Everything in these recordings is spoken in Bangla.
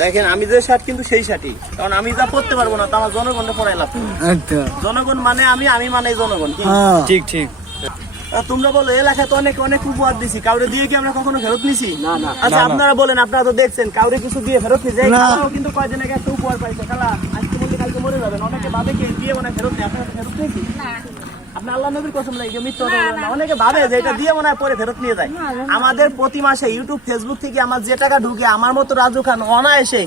দেখেন আমি যে শার্ট কিন্তু সেই শার্টই, কারণ আমি যা পড়তে পারবো না তা আমার জনগণকে পড়াই লাভ। জনগণ মানে আমি মানে জনগণ। ঠিক ঠিক। তোমরা বলো এলাকায় তো অনেক অনেক উপহার দিছি, কাউরে দিয়ে কি আমরা কখনো ফেরত নিছি? আচ্ছা আপনারা বলেন, আপনারা তো দেখছেন কাউরে কিছু দিয়ে ফেরত নিছে? কিন্তু কয়দিন আগে একটা উপহার পাইছে, খালা আজকে বললে কালকে মরে যাবেন, অনেকে ভাবে কি দিয়ে মনে ফেরত নেই, আপনারা ফেরত নিয়েছি? আপনি আল্লাহ নবীর কসম লাগে মিথ্যা বলবেন না। অনেকে ভাবে যে এটা দিয়ে মনে হয় পরে ফেরত নিয়ে যায়। আমাদের প্রতি মাসে ইউটিউব ফেসবুক থেকে আমার যে টাকা ঢুকে, আমার মতো রাজু খান অনায়াসে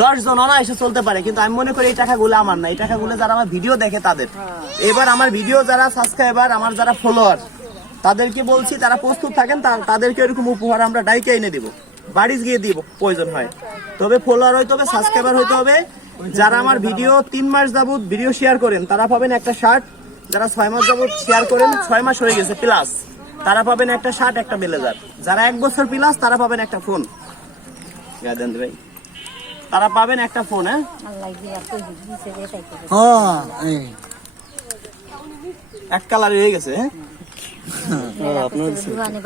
10 জন অনায়াসে চলতে পারে, কিন্তু আমি মনে করি এই টাকাগুলো আমার না, এই টাকাগুলো যারা আমার ভিডিও দেখে তাদের। এবার আমার ভিডিও যারা সাবস্ক্রাইবার, আমার যারা ফলোয়ার, তাদেরকে বলছি তারা প্রস্তুত থাকেন, তাদেরকে এরকম উপহার আমরা ডাইকে এনে দিব, বাড়ি গিয়ে দিব প্রয়োজন হয়। তবে ফলোয়ার হইতে হবে, সাবস্ক্রাইবার হইতে হবে। যারা আমার ভিডিও 3 মাস যাবত ভিডিও শেয়ার করেন তারা পাবেন একটা শার্ট, যারা 6 মাস যাবত শেয়ার করেন, 6 মাস হয়ে গেছে প্লাস, তারা পাবেন একটা শার্ট একটা ব্লেজার। যারা 1 বছর প্লাস তারা পাবেন একটা ফোন, ভাই তারা পাবেন একটা ফোন। এক কালার হয়ে গেছে।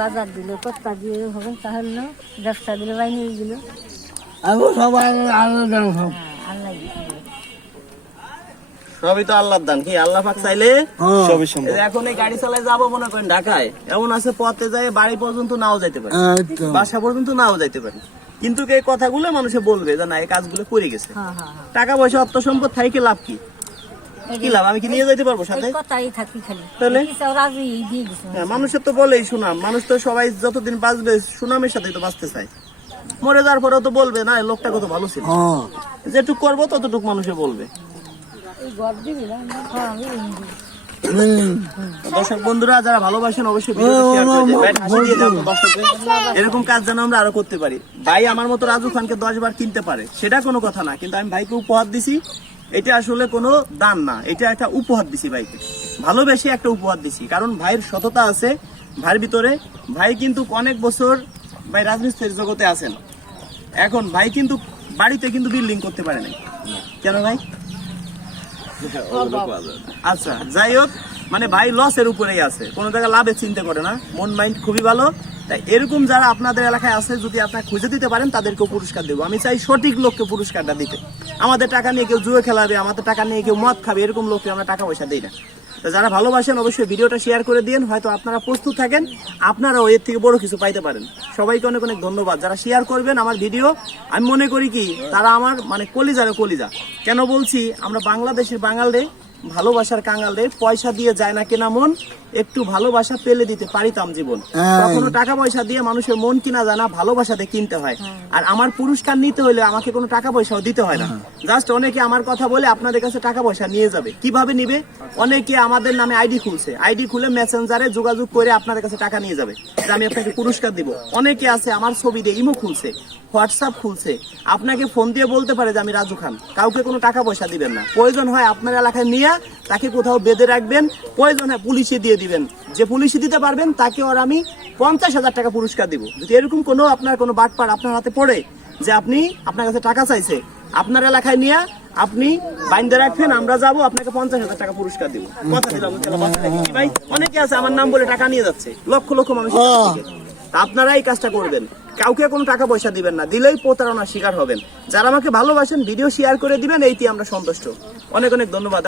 বাজার দিল কত্তা দিয়ে হবে তাহলে ব্যবসা দিলে বাইরে গেল। সবই তো আল্লাহর দান, কি আল্লাহ পাক চাইলে সবই সম্ভব। এখন এই গাড়ি চালায় যাবো মনে করেন ঢাকায়, এমন আছে পথে যায় বাড়ি পর্যন্ত নাও যাইতে পারে, বাসা পর্যন্ত নাও যাইতে পারে, কিন্তু এই কথাগুলো মানুষে বলবে যে না এই কাজগুলো করে গেছে। টাকা পয়সা অর্থ সম্পদ থাকি লাভ কি? কি লাভ? আমি কি নিয়ে যাইতে পারবো সাথে? তাহলে মানুষের তো বলেই সুনাম, মানুষ তো সবাই যতদিন বাঁচবে সুনামের সাথে তো বাঁচতে চায়। মরে যাওয়ার পরেও তো বলবে না লোকটা কত ভালো ছিল। যেটুক করবো ততটুক মানুষে বলবে। দর্শক বন্ধুরা যারা ভালোবাসেন অবশ্যই এরকম কাজ যেন আমরা আরো করতে পারি। ভাই আমার মতো রাজু খানকে 10 বার কিনতে পারে, সেটা কোনো কথা না, কিন্তু আমি ভাইকে উপহার দিছি, এটা আসলে কোনো দান না, এটা একটা উপহার দিছি ভাইকে, ভালোবেসে একটা উপহার দিছি। কারণ ভাইয়ের সততা আছে ভাইয়ের ভিতরে। ভাই কিন্তু অনেক বছর ভাই রাজনীতির জগতে আছেন, এখন ভাই কিন্তু বাড়িতে কিন্তু বিল্ডিং করতে পারে নাই। কেন ভাই? আচ্ছা যাই হোক, মানে ভাই লসের উপরেই আছে, কোনো জায়গায় লাভের চিন্তা করে না, মন মাইন্ড খুবই ভালো। তাই এরকম যারা আপনাদের এলাকায় আছে যদি আপনারা খুঁজে দিতে পারেন তাদেরকেও পুরস্কার দেবো। আমি চাই সঠিক লোককে পুরস্কারটা দিতে। আমাদের টাকা নিয়ে কেউ জুয়ে খেলাবে, আমাদের টাকা নিয়ে কেউ মদ খাবে, এরকম লোককে আমরা টাকা পয়সা দিই না। তো যারা ভালোবাসেন অবশ্যই ভিডিওটা শেয়ার করে দিন, হয়তো আপনারা প্রস্তুত থাকেন, আপনারাও এর থেকে বড় কিছু পাইতে পারেন। সবাইকে অনেক অনেক ধন্যবাদ যারা শেয়ার করবেন আমার ভিডিও। আমি মনে করি কি তারা আমার মানে কলিজারে কলিজা। কেন বলছি? আমরা বাংলাদেশের বাঙালরে, ভালোবাসার কাঙালরে পয়সা দিয়ে যায় না কেনা মন, একটু ভালোবাসা পেলে দিতে পারিতাম জীবন। কখনো টাকা পয়সা দিয়ে মানুষের মন কিনা যায় না, ভালোবাসাতে কিনতে হয়। আর আমার পুরস্কার নিতে হলে আমাকে কোনো টাকা পয়সাও দিতে হয় না। জাস্ট অনেকে আমার কথা বলে আপনাদের কাছে টাকা পয়সা নিয়ে যাবে। কিভাবে নিবে? অনেকে আমাদের নামে আইডি খুলছে, আইডি খুলে মেসেঞ্জারে যোগাযোগ করে আপনাদের কাছে টাকা নিয়ে যাবে যে আমি আপনাকে পুরস্কার দিব। অনেকে আছে আমার ছবি দিয়ে ইমো খুলছে, হোয়াটসঅ্যাপ খুলছে, আপনাকে ফোন দিয়ে বলতে পারে যে আমি রাজু খান। কাউকে কোনো টাকা পয়সা দিবেন না, প্রয়োজন হয় আপনার এলাকায় নিয়ে তাকে কোথাও বেঁধে রাখবেন, প্রয়োজন হয় পুলিশে দিয়ে দিবেন। যে পুলিশে দিতে পারবেন তাকে আর আমি 50,000 টাকা পুরস্কার দিব। যদি এরকম কোনো আপনার কোনো বাটপার আপনার হাতে পড়ে যে আপনি আপনার কাছে টাকা চাইছে, আপনার এলাকায় নিয়ে আপনি বাইন্দে রাখবেন, আমরা যাবো আপনাকে 50,000 টাকা পুরস্কার দিব। কথা দিলাম ভাই। অনেকে আছে আমার নাম বলে টাকা নিয়ে যাচ্ছে, লক্ষ লক্ষ মানুষ। আপনারা এই কাজটা করবেন, কাউকে কোনো টাকা পয়সা দিবেন না, দিলেই প্রতারণার শিকার হবেন। যারা আমাকে ভালোবাসেন ভিডিও শেয়ার করে দিবেন, এইটি আমরা সন্তুষ্ট। অনেক অনেক ধন্যবাদ।